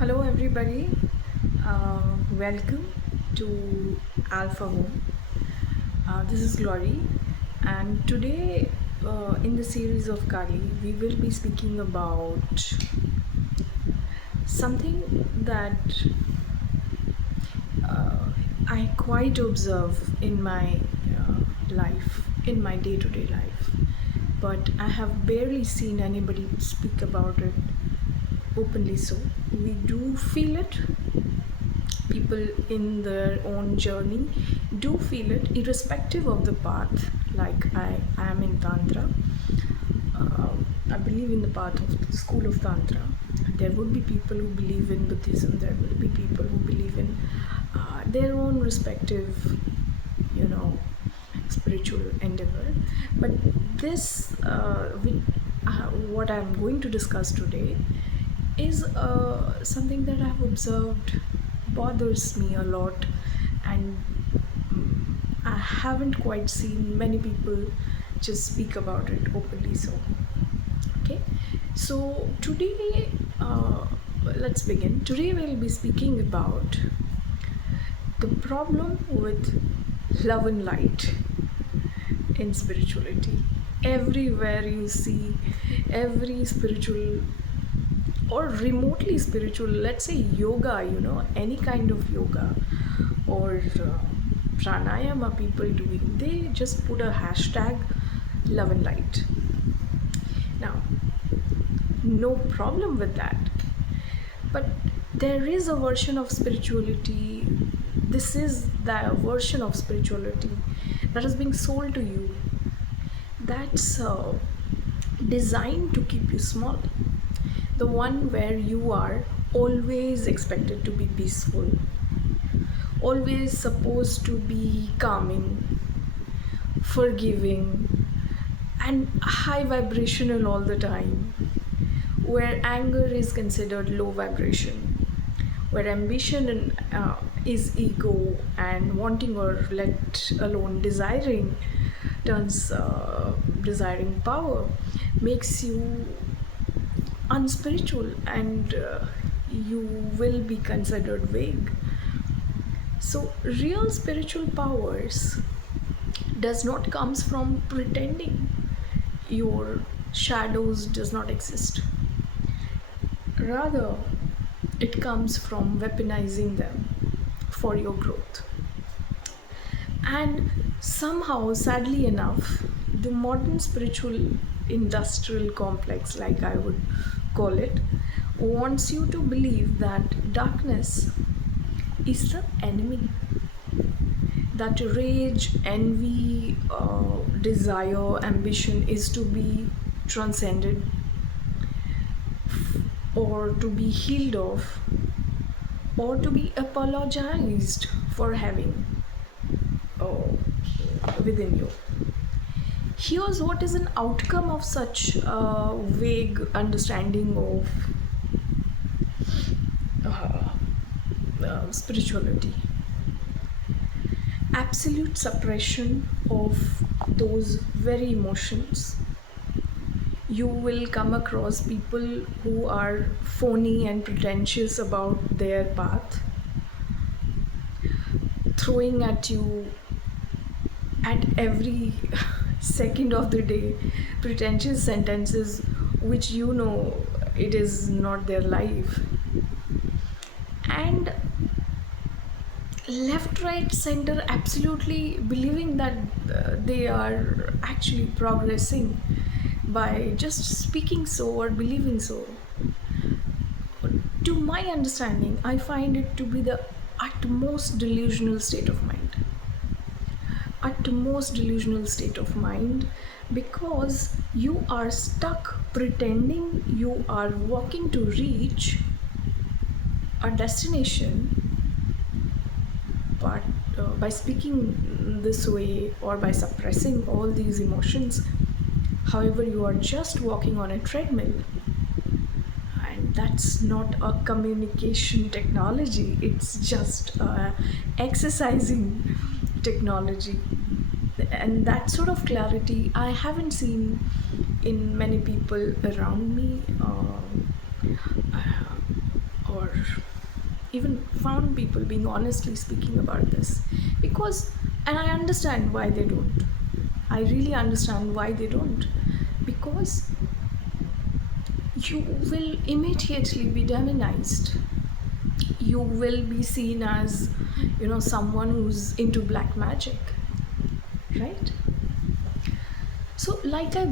Hello, everybody. Welcome to Alpha Home. This is Glory, and today in the series of Kali, we will be speaking about something that I quite observe in my life, in my day to day life, but I have barely seen anybody speak about it openly. So, we do feel it. People in their own journey do feel it irrespective of the path. Like I am in Tantra. I believe in the path of the school of Tantra. There would be people who believe in Buddhism. There will be people who believe in their own respective, you know, spiritual endeavor. But this, what I'm going to discuss today, is something that I've observed bothers me a lot, and I haven't quite seen many people just speak about it openly. So, okay, so today, let's begin. Today, we'll be speaking about the problem with love and light in spirituality. Everywhere you see every spiritual or remotely spiritual, let's say yoga, any kind of yoga or pranayama people doing, they just put a hashtag love and light. Now, no problem with that, but there is a version of spirituality. This is the version of spirituality that is being sold to you, that's designed to keep you small. The one where you are always expected to be peaceful, always supposed to be calming, forgiving, and high vibrational all the time, where anger is considered low vibration, where ambition is ego, and wanting or let alone desiring turns desiring power makes you unspiritual, and you will be considered vague. So real spiritual powers does not comes from pretending your shadows does not exist. Rather, it comes from weaponizing them for your growth. And somehow, sadly enough, the modern spiritual industrial complex, like I would call it, wants you to believe that darkness is the enemy, that rage, envy, desire, ambition is to be transcended or to be healed of or to be apologized for having within you. Here's what is an outcome of such vague understanding of spirituality: absolute suppression of those very emotions. You will come across people who are phony and pretentious about their path, throwing at you at every second of the day pretentious sentences which it is not their life, and left, right, center absolutely believing that they are actually progressing by just speaking so or believing so. To my understanding, I find it to be the utmost delusional state of mind. Utmost delusional state of mind, because you are stuck pretending you are walking to reach a destination, but by speaking this way or by suppressing all these emotions, however, you are just walking on a treadmill. And that's not a communication technology, it's just exercising technology. And that sort of clarity I haven't seen in many people around me, or or even found people being honestly speaking about this. Because, and I understand why they don't. I really understand why they don't. Because you will immediately be demonized. You will be seen as, someone who's into black magic, right? So, like, I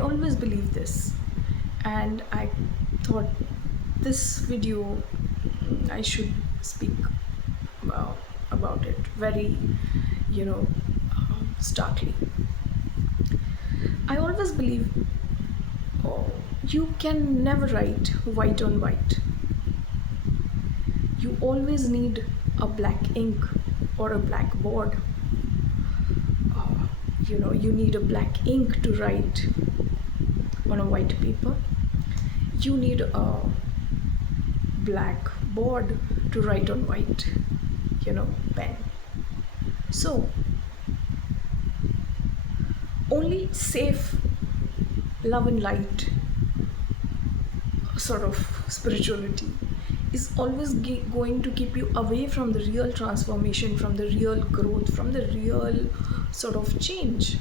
always believe this, and I thought this video I should speak uh, about it very, starkly. I always believe, oh, you can never write white on white. You always need a black ink or a black board. You need a black ink to write on a white paper. You need a black board to write on white, pen. So, only safe love and light sort of spirituality is always going to keep you away from the real transformation, from the real growth, from the real sort of change.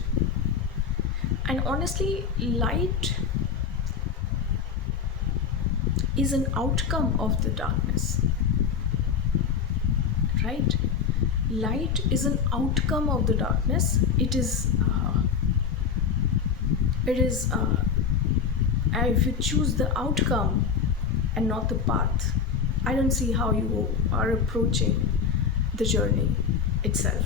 And honestly, light is an outcome of the darkness, right? Light is an outcome of the darkness. It is if you choose the outcome and not the path, I don't see how you are approaching the journey itself.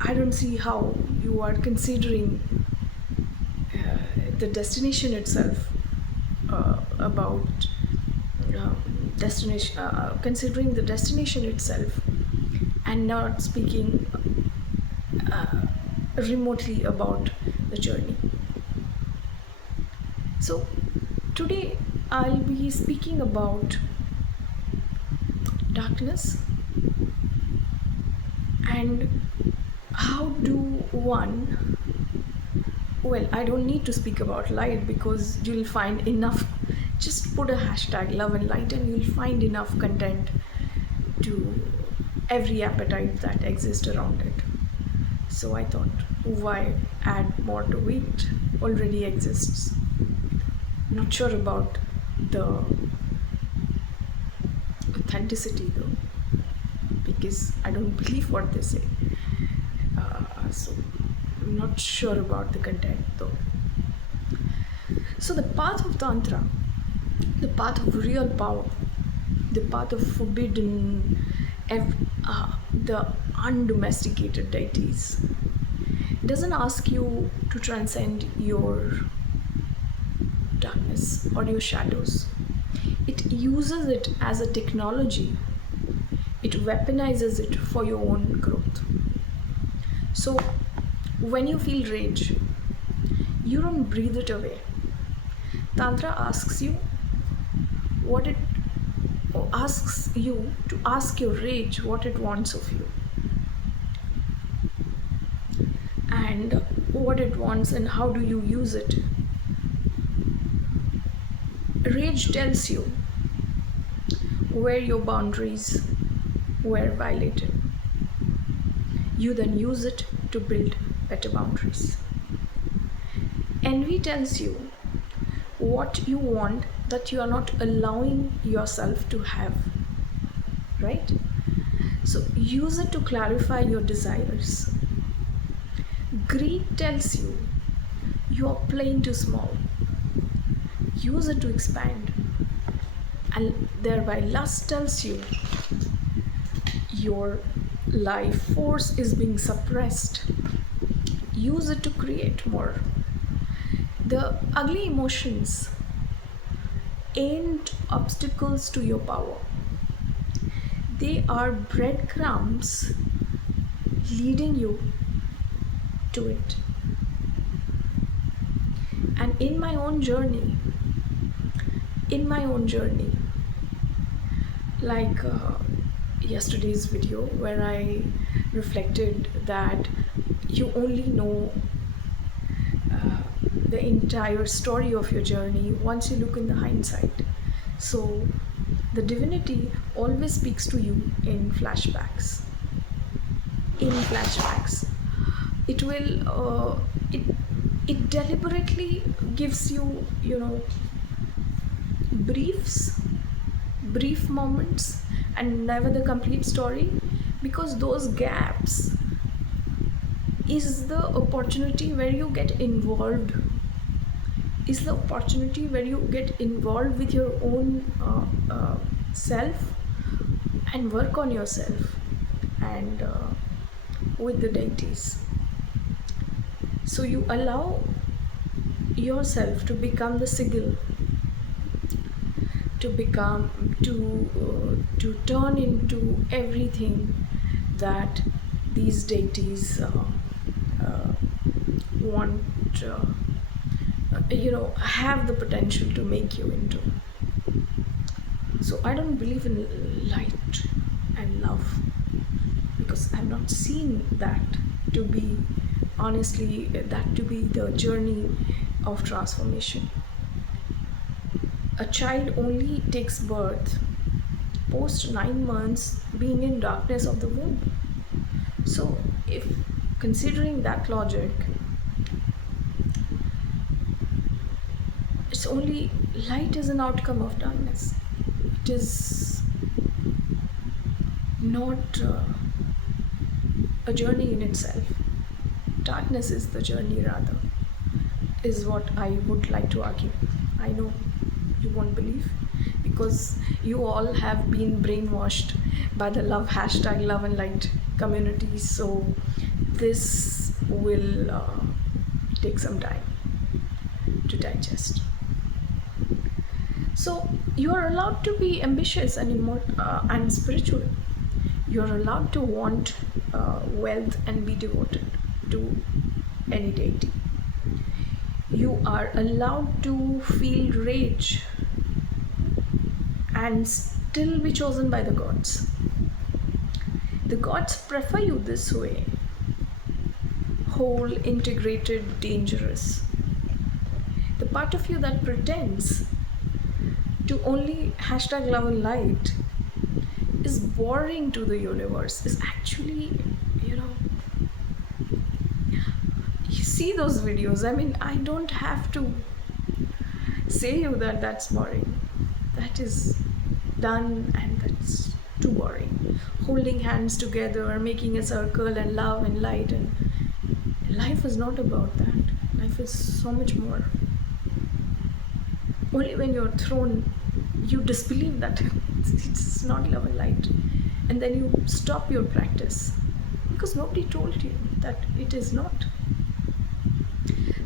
I don't see how you are considering the destination itself, considering the destination itself, and not speaking remotely about the journey. So today I'll be speaking about darkness and how do one, well, I don't need to speak about light because you'll find enough. Just put a hashtag love and light and you'll find enough content to every appetite that exists around it. So I thought, why add more to it? Already exists. Not sure about the authenticity though, because I don't believe what they say. So I'm not sure about the content though. So the path of Tantra, the path of real power, the path of forbidden, the undomesticated deities, doesn't ask you to transcend your darkness or your shadows. It uses it as a technology. It weaponizes it for your own growth. So when you feel rage, you don't breathe it away. Tantra asks you to ask your rage what it wants of you, and what it wants and how do you use it. Rage tells you where your boundaries were violated. You then use it to build better boundaries. Envy tells you what you want that you are not allowing yourself to have, right? So use it to clarify your desires. Greed tells you you are playing too small. Use it to expand. And thereby lust tells you your life force is being suppressed. Use it to create more. The ugly emotions ain't obstacles to your power. They are breadcrumbs leading you to it. And in my own journey, like yesterday's video where I reflected that you only know the entire story of your journey once you look in the hindsight. So the divinity always speaks to you in flashbacks. In flashbacks, it will it deliberately gives you, briefs, brief moments, and never the complete story, because those gaps is the opportunity where you get involved, is the opportunity where you get involved with your own self and work on yourself and with the deities. So you allow yourself to become the sigil, to become to turn into everything that these deities uh, want, have the potential to make you into. So I don't believe in light and love, because I've not seen that to be, honestly, that to be the journey of transformation. A child only takes birth post 9 months being in darkness of the womb. So if considering that logic, it's only light is an outcome of darkness. It is not a journey in itself. Darkness is the journey, rather, is what I would like to argue. I know you won't believe, because you all have been brainwashed by the love and light community. So this will take some time to digest. So you are allowed to be ambitious and spiritual. You are allowed to want wealth and be devoted to any deity. You are allowed to feel rage and still be chosen by the gods. The gods prefer you this way: whole, integrated, dangerous. The part of you that pretends to only #love and light is boring to the universe, is actually, you see those videos. I mean, I don't have to say you that that's boring. That is done, and that's too boring. Holding hands together, making a circle, and love and light, and life is not about that. Life is so much more. Only when you're thrown, you disbelieve that it's not love and light, and then you stop your practice because nobody told you that it is not.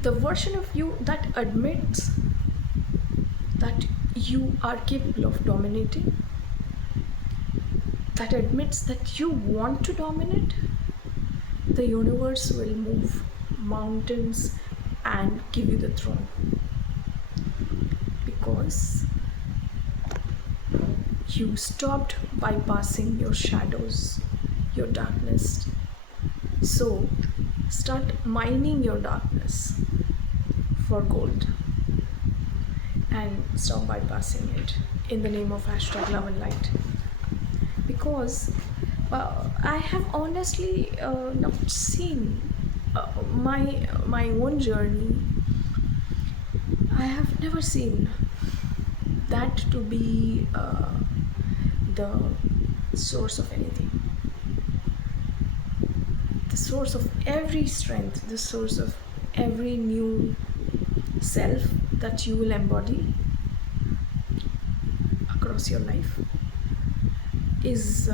The version of you that admits that you are capable of dominating, that admits that you want to dominate, the universe will move mountains and give you the throne, because you stopped bypassing your shadows, your darkness. So start mining your darkness for gold and stop bypassing it in the name of #love and light. Because I have honestly not seen my own journey. I have never seen that to be the source of anything, the source of every strength, the source of every new self that you will embody across your life is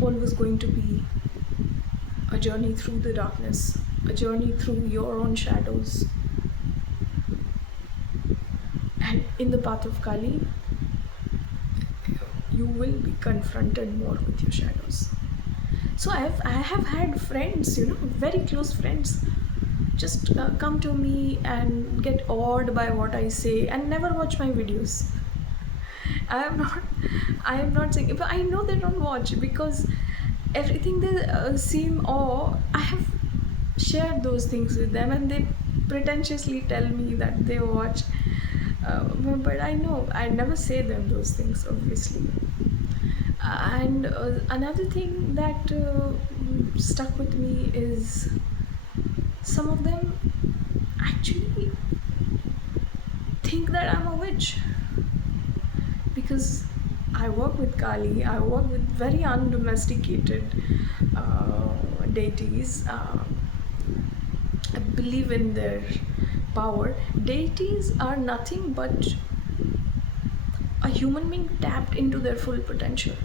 always going to be a journey through the darkness, a journey through your own shadows. And in the path of Kali, you will be confronted more with your shadows. So I have had friends, very close friends, just come to me and get awed by what I say and never watch my videos. I am not saying, but I know they don't watch, because everything they seem awe. shared those things with them, and they pretentiously tell me that they watch. But I know I never say them those things, obviously. And another thing that stuck with me is some of them actually think that I'm a witch, because I work with Kali, I work with very undomesticated deities. I believe in their power. Deities are nothing but a human being tapped into their full potential.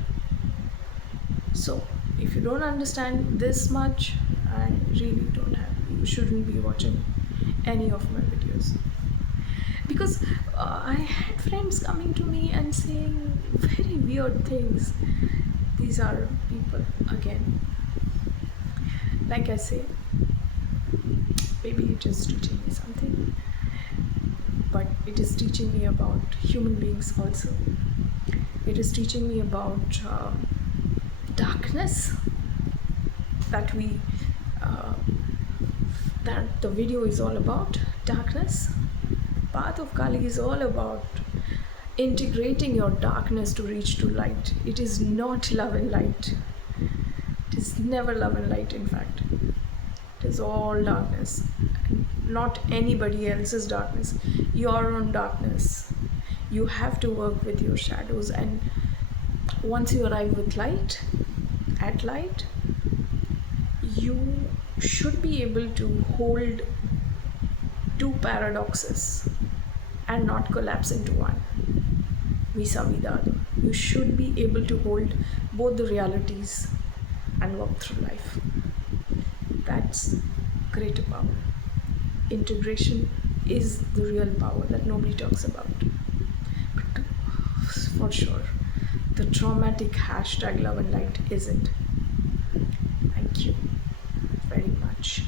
So, if you don't understand this much, I really don't have. You shouldn't be watching any of my videos, because I had friends coming to me and saying very weird things. These are people again. Like I say, maybe it is teaching me something, but it is teaching me about human beings also. It is teaching me about darkness that we uh, that the video is all about. Darkness. Path of Kali is all about integrating your darkness to reach to light. It is not love and light. It is never love and light, in fact. It is all darkness. Not anybody else's darkness. Your own darkness. You have to work with your shadows, and once you arrive with light, at light, you should be able to hold two paradoxes and not collapse into one vis-a-vis the other. You should be able to hold both the realities and walk through life. That's greater power. Integration is the real power that nobody talks about. But for sure, the traumatic hashtag love and light isn't. Thank you very much.